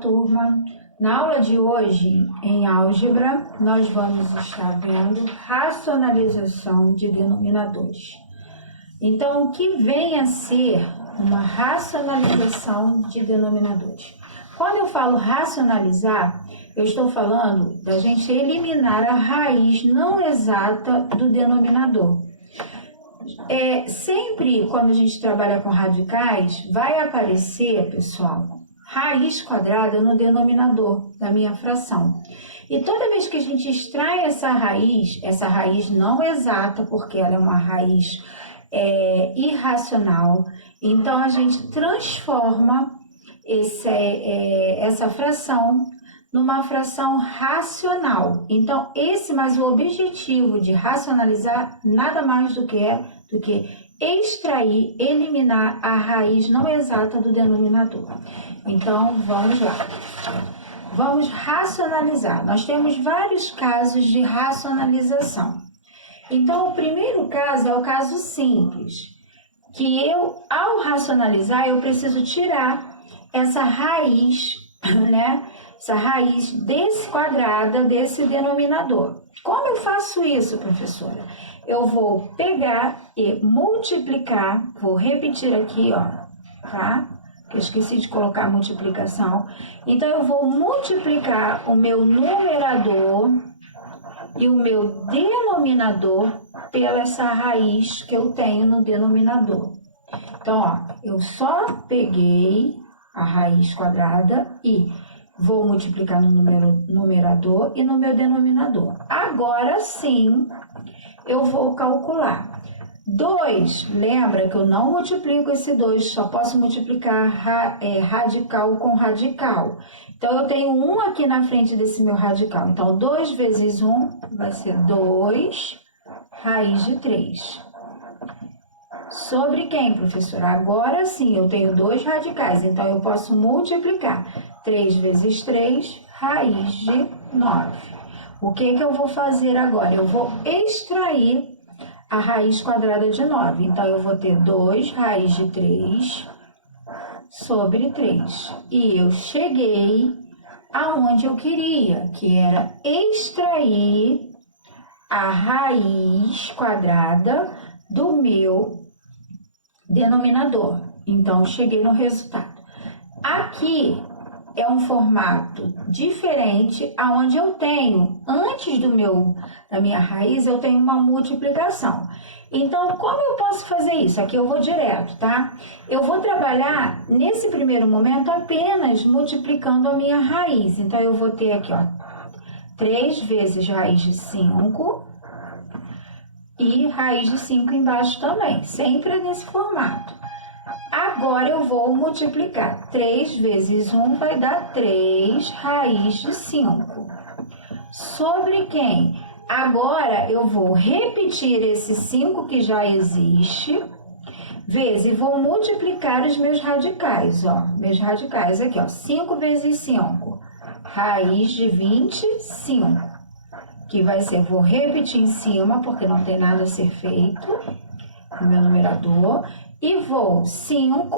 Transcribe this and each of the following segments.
turma! Na aula de hoje, em álgebra, nós vamos estar vendo racionalização de denominadores. Então, o que vem a ser uma racionalização de denominadores? Quando eu falo racionalizar, eu estou falando da gente eliminar a raiz não exata do denominador. Sempre quando a gente trabalha com radicais, vai aparecer, pessoal, raiz quadrada no denominador da minha fração. E toda vez que a gente extrai essa raiz não exata, porque ela é uma raiz irracional, então a gente transforma essa fração numa fração racional. Então, mas o objetivo de racionalizar nada mais do que extrair, eliminar a raiz não exata do denominador. Então, vamos lá. Vamos racionalizar. Nós temos vários casos de racionalização. Então, o primeiro caso é o caso simples, que ao racionalizar, eu preciso tirar essa raiz, né? Essa raiz quadrada desse denominador. Como eu faço isso, professora? Eu vou pegar e multiplicar, vou repetir aqui, ó, tá? Eu esqueci de colocar a multiplicação. Então, eu vou multiplicar o meu numerador e o meu denominador pela essa raiz que eu tenho no denominador. Então, ó, eu só peguei a raiz quadrada e vou multiplicar no numerador e no meu denominador. Agora sim, eu vou calcular. 2, lembra que eu não multiplico esse 2, só posso multiplicar radical com radical. Então, eu tenho 1 aqui na frente desse meu radical. Então, 2 vezes 1 vai ser 2 raiz de 3. Sobre quem, professora? Agora sim, eu tenho 2 radicais, então eu posso multiplicar. 3 vezes 3, raiz de 9. O que eu vou fazer agora? Eu vou extrair a raiz quadrada de 9. Então, eu vou ter 2 raiz de 3 sobre 3. E eu cheguei aonde eu queria, que era extrair a raiz quadrada do meu denominador. Então, cheguei no resultado. Aqui é um formato diferente, aonde eu tenho, antes da minha raiz, eu tenho uma multiplicação. Então, como eu posso fazer isso? Aqui eu vou direto, tá? Eu vou trabalhar, nesse primeiro momento, apenas multiplicando a minha raiz. Então, eu vou ter aqui, ó, 3 vezes raiz de 5 e raiz de 5 embaixo também, sempre nesse formato. Agora, eu vou multiplicar. 3 vezes 1 vai dar 3 raiz de 5. Sobre quem? Agora, eu vou repetir esse 5 que já existe, vezes, vou multiplicar os meus radicais, ó. Meus radicais aqui, ó. 5 vezes 5, raiz de 25. Que vai ser, vou repetir em cima, porque não tem nada a ser feito no meu numerador. E vou, 5,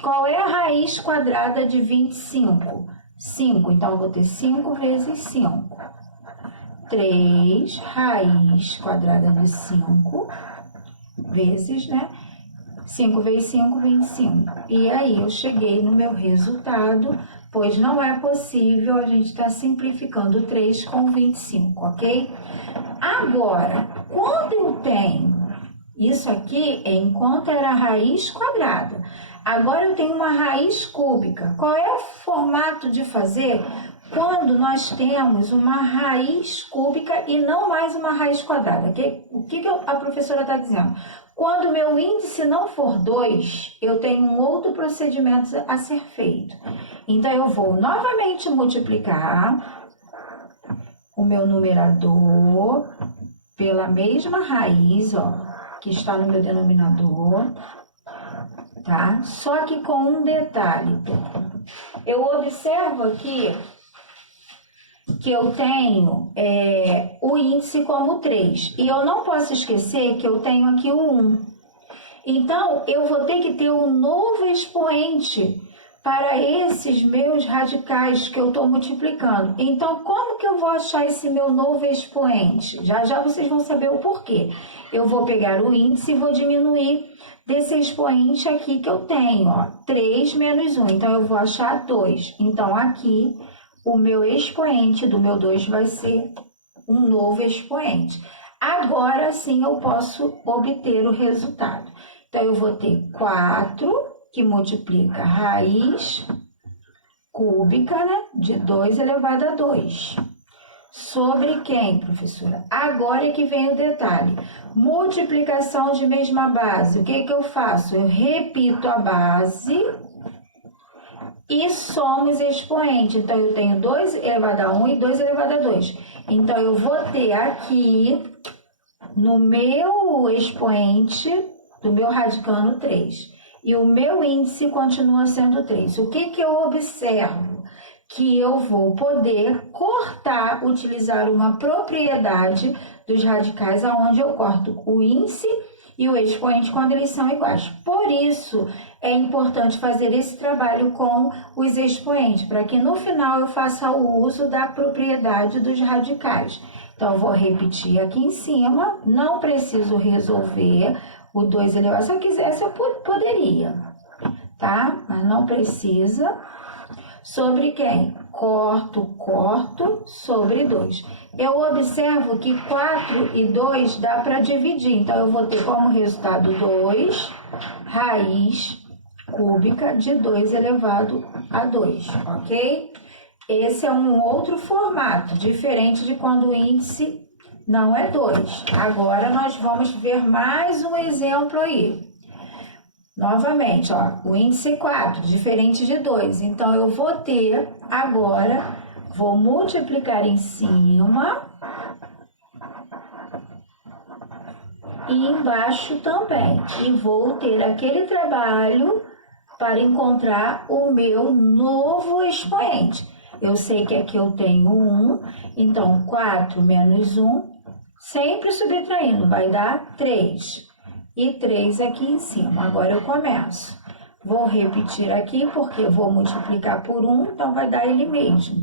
qual é a raiz quadrada de 25? 5, então eu vou ter 5 vezes 5. 3 raiz quadrada de 5, vezes, né? 5 vezes 5, 25. E aí, eu cheguei no meu resultado, pois não é possível a gente estar simplificando 3 com 25, ok? Agora, quando eu tenho isso aqui é enquanto era a raiz quadrada. Agora eu tenho uma raiz cúbica. Qual é o formato de fazer quando nós temos uma raiz cúbica e não mais uma raiz quadrada? O que a professora está dizendo? Quando o meu índice não for 2, eu tenho um outro procedimento a ser feito. Então, eu vou novamente multiplicar o meu numerador pela mesma raiz, ó, que está no meu denominador, tá? Só que com um detalhe. Eu observo aqui que eu tenho o índice como 3. E eu não posso esquecer que eu tenho aqui o 1. Então, eu vou ter que ter um novo expoente para esses meus radicais que eu estou multiplicando. Então, como que eu vou achar esse meu novo expoente? Já já vocês vão saber o porquê. Eu vou pegar o índice e vou diminuir desse expoente aqui que eu tenho, ó, 3 menos 1. Então, eu vou achar 2. Então, aqui, o meu expoente do meu 2 vai ser um novo expoente. Agora sim eu posso obter o resultado. Então, eu vou ter 4, que multiplica raiz cúbica, né, de 2 elevado a 2. Sobre quem, professora? Agora é que vem o detalhe. Multiplicação de mesma base. O que que eu faço? Eu repito a base e somo os expoentes. Então, eu tenho 2 elevado a 1 e 2 elevado a 2. Então, eu vou ter aqui, no meu expoente, do meu radicando, 3. E o meu índice continua sendo 3. O que que eu observo? Que eu vou poder cortar, utilizar uma propriedade dos radicais, aonde eu corto o índice e o expoente quando eles são iguais. Por isso, é importante fazer esse trabalho com os expoentes, para que no final eu faça o uso da propriedade dos radicais. Então, eu vou repetir aqui em cima, não preciso resolver o 2 elevado, se eu quisesse eu poderia, tá? Mas não precisa. Sobre quem? Corto sobre 2. Eu observo que 4 e 2 dá para dividir, então eu vou ter como resultado 2 raiz cúbica de 2 elevado a 2, ok? Esse é um outro formato, diferente de quando o índice não é 2. Agora, nós vamos ver mais um exemplo aí. Novamente, ó, o índice 4, diferente de 2. Então, eu vou ter agora, vou multiplicar em cima e embaixo também. E vou ter aquele trabalho para encontrar o meu novo expoente. Eu sei que aqui eu tenho 1, então 4 menos 1, sempre subtraindo, vai dar 3. E 3 aqui em cima. Agora eu começo. Vou repetir aqui, porque eu vou multiplicar por 1, então vai dar ele mesmo.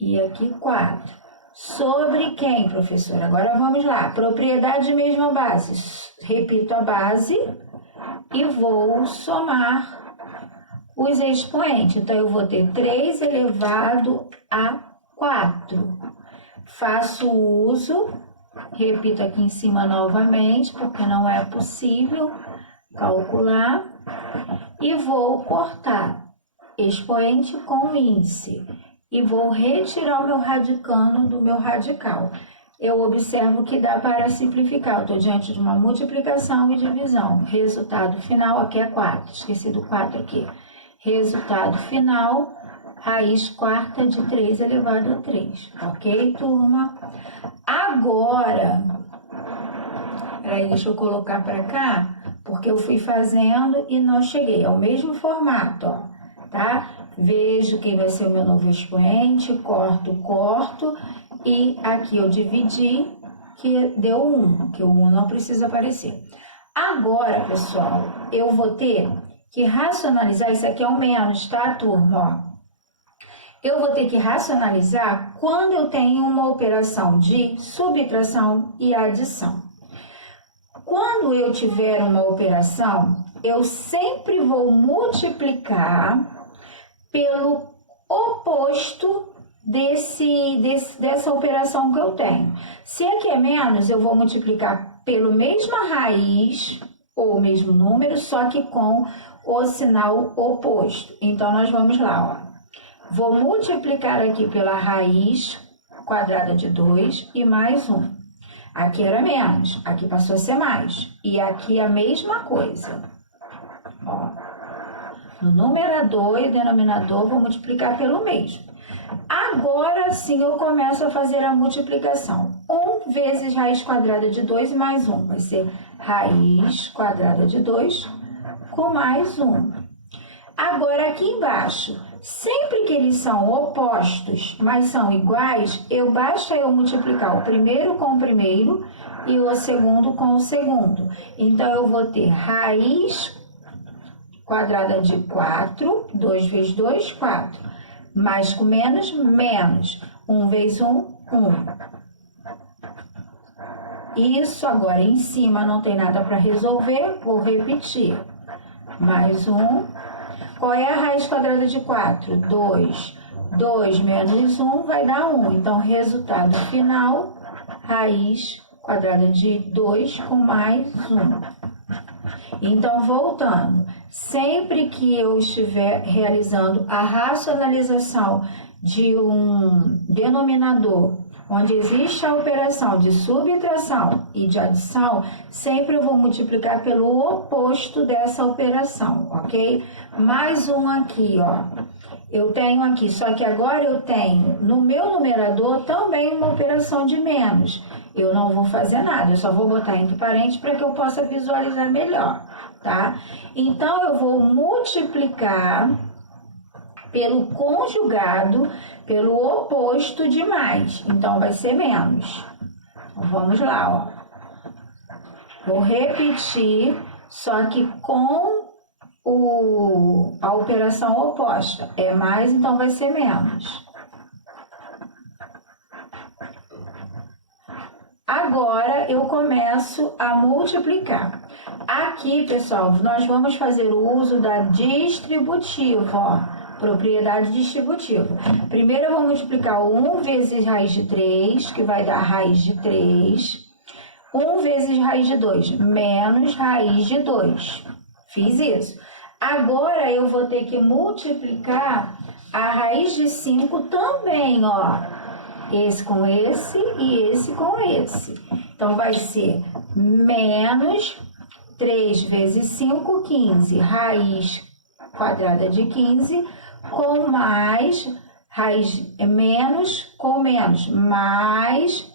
E aqui 4. Sobre quem, professora? Agora vamos lá. Propriedade de mesma base. Repito a base e vou somar os expoentes. Então, eu vou ter 3 elevado a 4. Faço uso, repito aqui em cima novamente, porque não é possível calcular. E vou cortar expoente com índice. E vou retirar o meu radicando do meu radical. Eu observo que dá para simplificar. Eu estou diante de uma multiplicação e divisão. Resultado final aqui é 4. Esqueci do 4 aqui. Resultado final, raiz quarta de 3 elevado a 3. Ok, turma? Agora, peraí, deixa eu colocar para cá, porque eu fui fazendo e não cheguei. É o mesmo formato, ó, tá? Vejo quem vai ser o meu novo expoente, corto, e aqui eu dividi, que deu 1, que o 1 não precisa aparecer. Agora, pessoal, eu vou ter que racionalizar, isso aqui é um menos, tá, turma? Ó, eu vou ter que racionalizar quando eu tenho uma operação de subtração e adição. Quando eu tiver uma operação, eu sempre vou multiplicar pelo oposto dessa operação que eu tenho. Se aqui é menos, eu vou multiplicar pela mesma raiz ou o mesmo número, só que com o sinal oposto. Então, nós vamos lá, ó. Vou multiplicar aqui pela raiz quadrada de 2 e mais 1. Aqui era menos, aqui passou a ser mais. E aqui a mesma coisa. Ó, no numerador e denominador, vou multiplicar pelo mesmo. Agora sim eu começo a fazer a multiplicação. 1 vezes raiz quadrada de 2 mais 1. Vai ser raiz quadrada de 2 com mais 1. Agora aqui embaixo, sempre que eles são opostos, mas são iguais, basta eu multiplicar o primeiro com o primeiro e o segundo com o segundo. Então, eu vou ter raiz quadrada de 4, 2 vezes 2, 4. Mais com menos, menos. 1 vezes 1, 1. Isso, agora em cima não tem nada para resolver, vou repetir. Mais 1. Qual é a raiz quadrada de 4? 2. 2 menos 1 vai dar 1. Então, resultado final, raiz quadrada de 2 com mais 1. Então, voltando, sempre que eu estiver realizando a racionalização de um denominador, onde existe a operação de subtração e de adição, sempre eu vou multiplicar pelo oposto dessa operação, ok? Mais um aqui, ó. Eu tenho aqui, só que agora eu tenho no meu numerador também uma operação de menos. Eu não vou fazer nada, eu só vou botar entre parênteses para que eu possa visualizar melhor, tá? Então, eu vou multiplicar pelo conjugado, pelo oposto de mais. Então, vai ser menos. Então, vamos lá, ó. Vou repetir, só que com a operação oposta. É mais, então vai ser menos. Agora, eu começo a multiplicar. Aqui, pessoal, nós vamos fazer o uso da distributiva, ó. Propriedade distributiva. Primeiro eu vou multiplicar o 1 vezes raiz de 3, que vai dar raiz de 3. 1 vezes raiz de 2, menos raiz de 2. Fiz isso. Agora eu vou ter que multiplicar a raiz de 5 também, ó. Esse com esse e esse com esse. Então, vai ser menos 3 vezes 5, 15. Raiz quadrada de 15 com mais raiz menos com menos, mais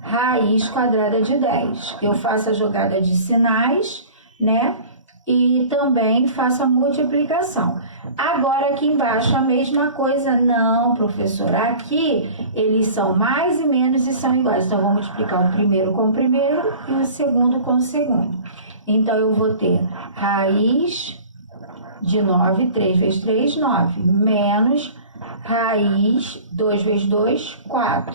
raiz quadrada de 10. Eu faço a jogada de sinais, né? E também faço a multiplicação. Agora aqui embaixo a mesma coisa. Não, professora, aqui eles são mais e menos e são iguais. Então, eu vou multiplicar o primeiro com o primeiro e o segundo com o segundo. Então, eu vou ter raiz de 9, 3 vezes 3, 9, menos raiz 2 vezes 2, 4.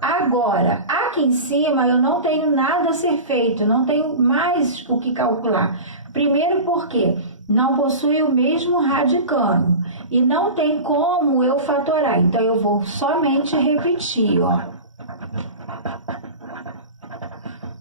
Agora, aqui em cima eu não tenho nada a ser feito, não tenho mais o que calcular. Primeiro porque não possui o mesmo radicando e não tem como eu fatorar. Então, eu vou somente repetir, ó.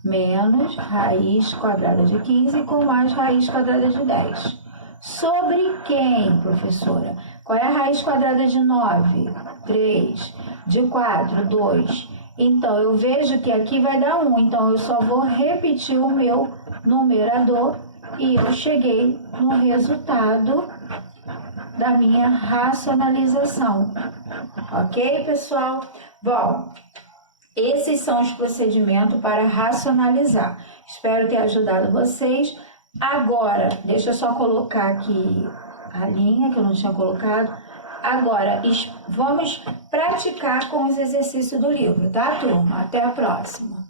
Menos raiz quadrada de 15 com mais raiz quadrada de 10. Sobre quem, professora? Qual é a raiz quadrada de 9? 3. De 4, 2. Então, eu vejo que aqui vai dar 1. Então, eu só vou repetir o meu numerador e eu cheguei no resultado da minha racionalização. Ok, pessoal? Bom, esses são os procedimentos para racionalizar. Espero ter ajudado vocês. Agora, deixa eu só colocar aqui a linha que eu não tinha colocado. Agora, vamos praticar com os exercícios do livro, tá, turma? Até a próxima.